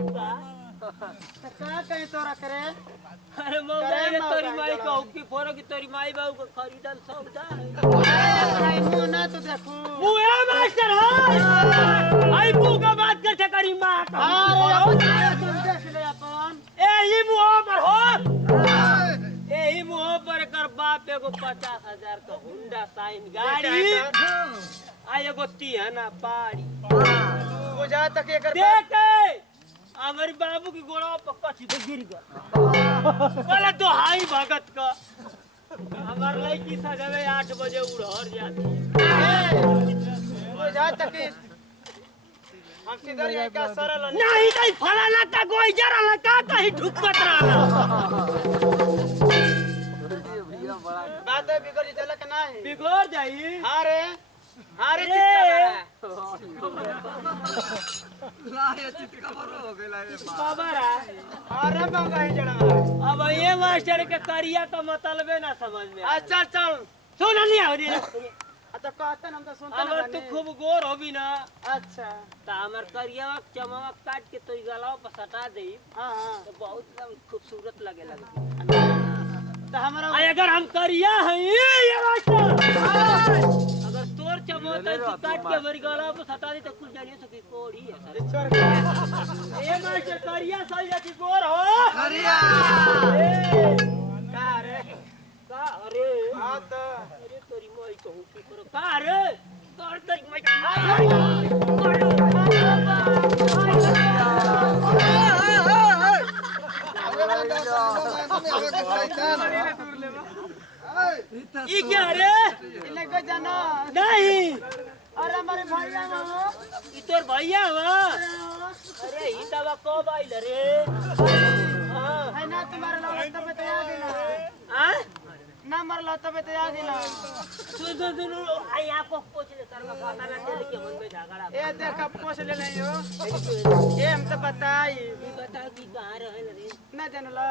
का कहीं तोरा करे अरे मौका ये तोरी माई कहू की फोरो की तोरी माई बाबू को खरीदल सौदा भाई मुंह ना तो देखू मुए मास्टर है आई बू का बात करते करी मां अरे तुम देख ले अपन एही मुंह पर हो एही मुंह पर कर बाप एगो 50,000 का हुंडा साइन गाड़ी आ एगो तिहना पाड़ी बुझा तक एकर देखे हमारे बाबू की गोड़ा पर कच्ची तो गिर गया वाला तो हाई भगत का हमार लड़की सगवे 8 बजे उड़हर जाती बुझा तक हम किधर ये का सरल नहीं कहीं फलाना का कोई जरा लगा कहीं ठुकत रहला बात है बिगड़ चला के नहीं बिगड़ जाई हां रे चित्ता लाए चिटका बरो हो गेला रे बाबरा अरे बंगाई जड़ा अब ये मास्टर के करिया का मतलब है ना समझ में अच्छा चल सुन नहीं आ रे तो कहते हम तो सुनते अगर तू खूब गोर होबी ना अच्छा त हमर करिया चमवा काट के तोई गलाव पर सटा देई हां तो बहुत एकदम खूबसूरत लगे लगे तो हमारा अगर हम करिया हैं ये मास्टर अगर तोर चमोता तू काट के मरी गला पर सटा दे तो कुल जानिए सकी कोड़ी है सर ए मास्टर करिया साल जाती गोर हो करिया का रे का अरे हां तो अरे तोरी मोई कहूं की करो का रे तोर तोरी मोई ई क्या रे इने को जाना नहीं अरे हमारे भैया हो ई तोर भैया हुआ अरे ई दवा कब आइल रे हां है ना तुम्हारे लौट तब तो आ गई ना हां ना मरला तब तो आ गई ना सुन आई आपको पूछ ले कर पता ना चल के मन में झगड़ा ए देख पूछ ले नहीं हो ये हम तो बताई ई बता कि कहां रहल रे ना जानला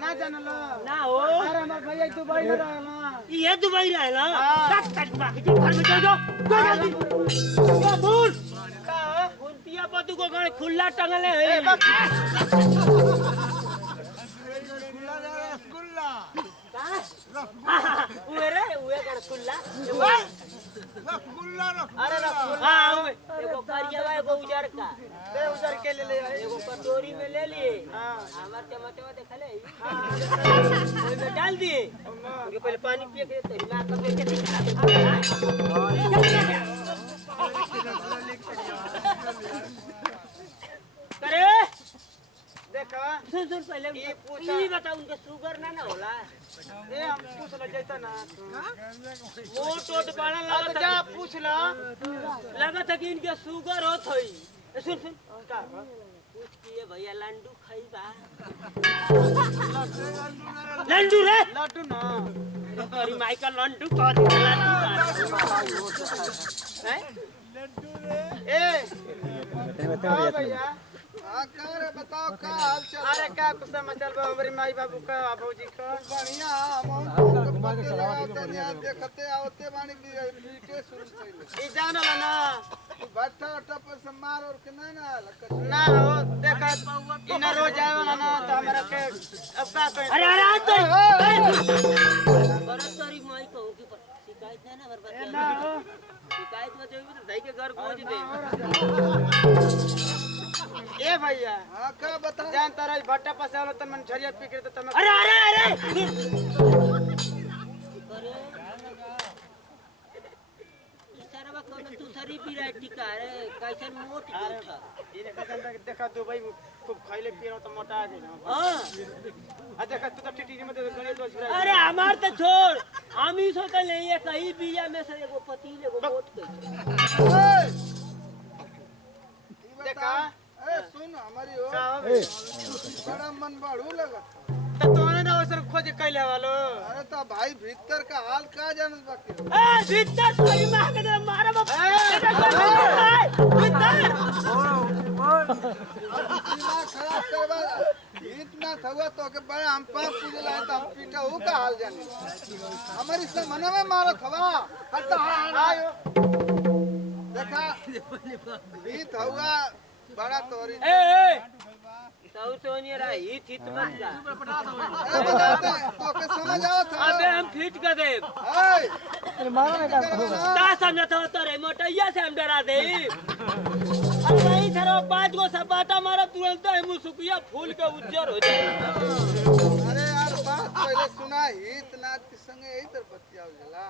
ना जानला ना हो अरे हमारे भैया दुबई में रहला ये दुबई रहेला कट कट बाकी जी घर में चल जाओ जल्दी क्या बोल का हो कुंतिया बतू को घर खुला टंगले है रसगुल्ला उए रे उए कर खुला रसगुल्ला अरे रसगुल्ला हां उए एगो करिया एगो उजर का दे उधर के ले एगो कटोरी में ले लिए हां हमार चमचवा देखले हां ओइ में डाल दिए उनके पहले पानी पिए के तो हिला के करे देखा सुन पहले ये पूछा ये बता उनके शुगर ना होला ए हम पूछ ल जैता ना मोट ओट बाड़ा अब लगा जा पूछ ल लगा था कि इनके शुगर होत हई सुन का पूछ किए भैया लड्डू खाइबा लड्डू रे लड्डू ना तोरी माई का लड्डू कर लड्डू हैं ए हाँ भैया का रे बताओ का हाल चाल अरे क्या कुछ समाचार बा हमारी माई बाबू का भौजी का बढ़िया हम पते लगाते नहीं देखते आवते बानी बीटे शुरू कइले ई जानला ना बट्टा बट्टा पर से मार और के ना ना हो देखा इना रोज आवेला ना तो हमरा के अब का कहे अरे अरे तोरी माई कहूं कि शिकायत है ना बर्बाद ना हो शिकायत में देबी तो भाई के घर पहुंच दे ए भैया हां का बता जान तारा भट्टा पास आवला त मन झरिया पी के त अरे अरे अरे इशारा कौन तू सरी पी रहा टिका रे कैसन मोट उठा इने कहता देखा दुबई खूब खइले पियो त मोटा आ गई हां आ देखा तू त टिटी में गले दो अरे हमार तो छोड़ हम ही सोचल नहीं है कहीं बिया में से एगो पतील एगो मोट कई देखा ए सुन हमारी हो का हो बड़ा मन बाड़ू लगा त तोने ना ओसर खोज कइले वालो अरे तो भाई भीतर का हाल का जानत बाकी ए भीतर तोरी मां के दे मारा बाप भीतर दिमाग खराब करबा इतना थवा तो के बड़ा हम पाप पूजला है तो हम पीटा हो का हाल जाने हमारी से मन में मारत हवा हटा आयो देखा हित हुआ बड़ा तोरी ए सौ सोनिया रही थी मत जा तो के समझ आओ था अबे हम फिट कर दे का समझत हो तोरे मोटैया से हम डरा दे अरे नहीं सरो 5 गो सपाटा मारा तुरंत ही मुंह सुखिया फूल के उज्जर हो जाए अरे यार बात पहले सुना हित नाथ के संगे यही तर बतिया उजला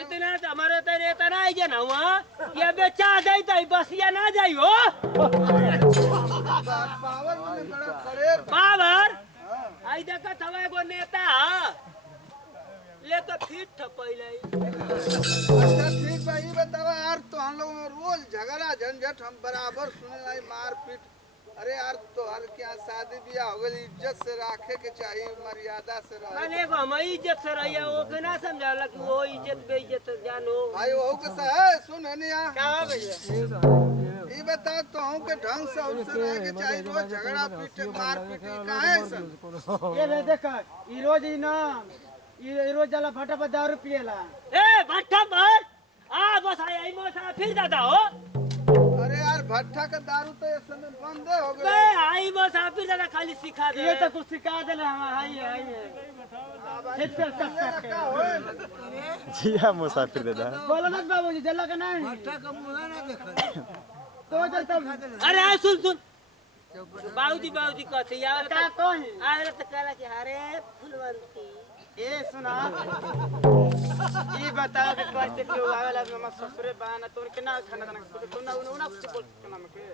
इतना तो हमारे तेरे इतना ही जन हुआ कि अबे चाह जाई तो बसिया ना जाई हो पावर में बड़ा खड़े पावर आई देखत हवा एगो नेता ले तो फिट था पहले अच्छा ठीक बा ये बतावा यार तो हम लोग में रोज झगड़ा झंझट हम बराबर सुने लाई मार पीट अरे यार तो हर क्या शादी ब्याह हो गई इज्जत से रखे के चाहिए मर्यादा से रहे मैंने को हम इज्जत से रहिए वो के ना समझाला कि वो इज्जत बेइज्जत जानो भाई वो के है सुन है नहीं क्या भैया ये बता तो हूं के ढंग से उनसे रहे के चाहिए रोज झगड़ा पीट मार पीट काहे ऐसा ये ले देख ई रोज ई ना ई रोज जाला भट्टा पर दारू पिएला ए भट्टा पर आ बस आई मोसा फिर दादा हो अरे यार भट्टा का दारू तो इस समय बंद हो बे गया आई मोसा फिर दादा खाली सिखा दे ये तो कुछ सिखा देले हम हाई है हिट कर क्या होए जिया मुसाफिर दादा बोलो ना बाबूजी जल्ला का नहीं भट्टा का मुंह ना देख तो जल तब अरे सुन बाबूजी कहते यार का कौन आरे तो कहला कि अरे फुलवंती ए सुना ये बताओ कि कैसे क्यों आवेला हम ससुरे बाना तो केना खाना दाना तो ना कुछ बोल नाम के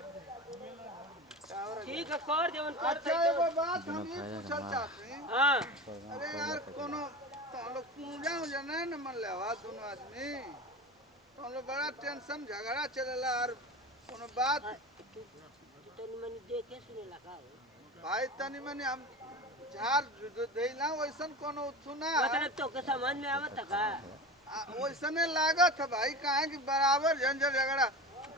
ठीक है कर जवन करते अच्छा एगो बात हम ये पूछल चाहते हैं हां अरे यार कोनो तो हम लोग पूजा जाना न मन लेवा दोनों आदमी तो हम लोग बड़ा टेंशन झगड़ा चलेला और कोनो बात तनी मनी देखे सुने लगा भाई तनी मनी हम झार देला वैसन कोनो सुना मतलब तो के समझ में आवत का वैसने लागत है भाई काहे कि बराबर झंझट झगड़ा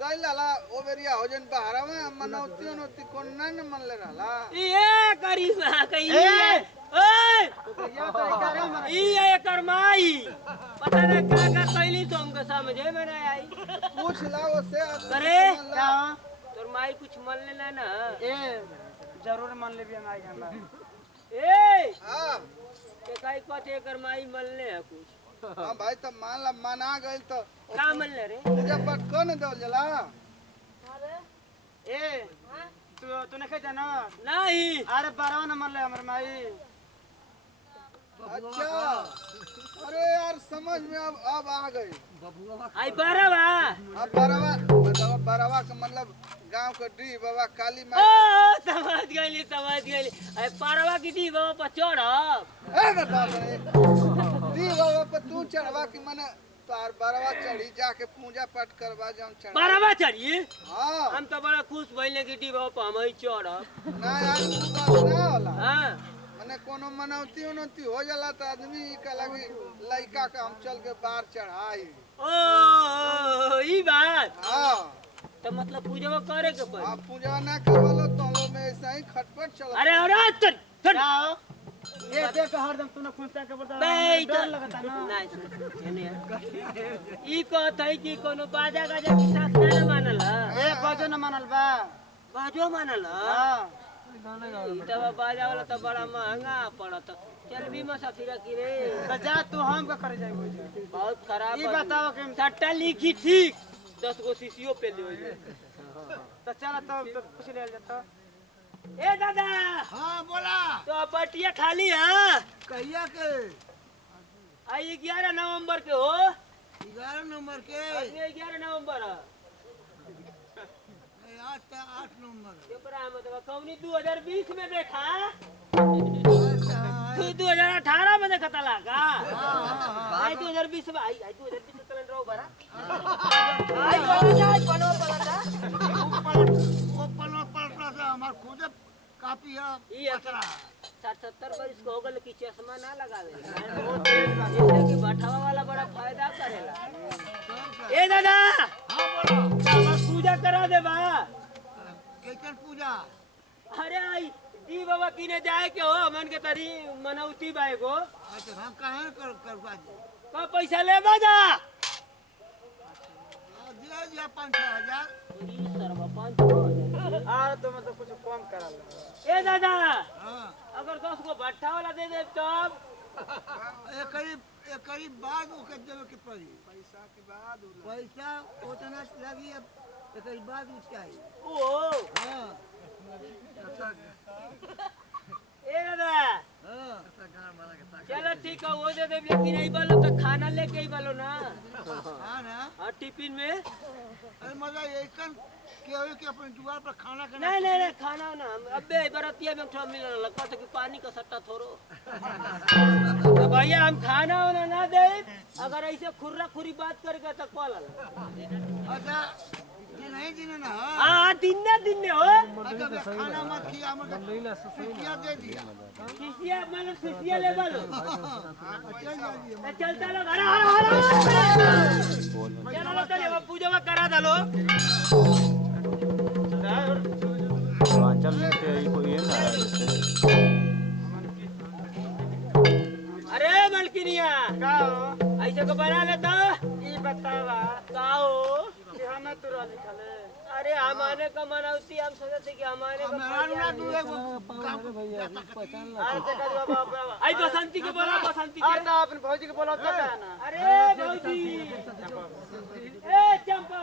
गइला ओ बेरिया हो जन बहरावा मनौती नौती कोन न मन ले रहला ये करीमा कही ओए ये करमाई पता नहीं क्या कहली तो हमको समझे में नहीं आई पूछ ला ओसे अरे क्या तोर माई कुछ मन लेना ना ए जरूर मान ले भी आई हमरा ए हां के काई कते करमाई मन ले है कुछ हां भाई तो मान ला मना गइल तो का मन ले रे पूजा पाठ कोन दो जला ए तू नहीं जाना नहीं अरे बारह न मान ले हमर माई अच्छा अरे यार समझ में अब आ गई आई बरवा अब बरावा बरावा का मतलब गांव का डी बाबा काली माई ओ समझ गई अरे पारवा की दी बाबा पर चढ़ब ए बता रे डी बाबा पे तू चढ़वा की माने तार बरावा चढ़ी जाके पूजा पाठ करवा जाऊं चढ़ पारवा चढ़िए हां हम तो बड़ा खुश भइले कि दी बाबा पर हम ही चढ़ब ना यार तू बात ना होला हां माने कोनो मनौती उनौती हो जाला त आदमी का लगी लइका का हम चल के बाहर चढ़ाई ओ ई बात हां तो मतलब पूजा करे के पड़ी आप पूजा ना करवालो तो हम लोग में ऐसा ही खटपट चला अरे चल जाओ ये देख हरदम तूने खुलता के बता बे डर लगता ना नहीं सुन ई कहत है कि कोनो बाजा गाजा के साथ ना मानल ए बजो न मानल बा बाजो मानल हां ई तो बाजा वाला तो बड़ा महंगा पड़त चल भी मुसाफिर की रे तो जा तू हम का कर जाई बहुत खराब ई बताओ कि सट्टा लिखी ठीक 10 गो सीसीओ पे ले तो चल तो कुछ ले जाता ए दादा हां बोला तो बटिया खाली है कहिया के आई 11 नवंबर के हो 11 नंबर के 11 नवंबर आज का 8 नंबर पेपरा में तो कौनी 2020 में देखा 2018 में देखा था लगा आई 2020 में आई 2020 में चलन रहो बरा आई पलो वो पलवा पलटा से हमार खुद काफी है ये 60-70 बरिस को होगल की चश्मा ना लगावे इससे कि बैठावा वाला बड़ा फायदा करेला ए दादा हां बोलो हमार पूजा करा दे बा कैसन पूजा अरे आई दी बाबा किने जाए के हो मन के तरी मनौती बाए को अच्छा हम कहां करवा दे का पैसा ले बाजा ले जा 5-6 हजार। ई सरवा 5 और तो मतलब कुछ कम करा लो। ए दादा हाँ अगर 10 को भट्ठा वाला दे दे तब एक करीब बाद ओके देवे के पड़ी। पैसा के बाद पैसा उतना लगी अब एक करीब बाद उसके आई। ओ हाँ ए दादा हाँ चलो ठीक है वो दे दे लेकिन नहीं बोलो तो खाना लेके ही बोलो ना। हाँ ना। हाँ टिफिन में अरे मजा ये कन क्या हो कि अपने द्वार पर खाना खाना। नहीं नहीं नहीं खाना ना अबे बरतिया में थोड़ा मिलने लगता था कि पानी का सट्टा थोड़ो। तो भैया हम खाना वाना ना दे अगर ऐसे खुर्रा खुरी बात करेगा तो कॉल अच्छा दिन ना। हाँ दिन ने हो अच्छा खाना मत खिया मगर सुखिया दे दिया। शिशिया मतलब शिशिया ले बोलो चल जाइए। चलता लो हरा चलो चलो पूजा करा दलो। पूर्वांचल में तो यही कोई है ना जैसे अरे मलकिनिया का हो ऐसे को बना लेता ई बतावा का हो कि हमें तू लिखल है। अरे हमारे का मनौती हम सोचे थे कि हमारे का मेरा तू एक काम अरे ते कर बाबा आई बसंती के बोला बसंती आ के तो अपन भौजी के बोला तो ना। अरे भौजी ए चंपा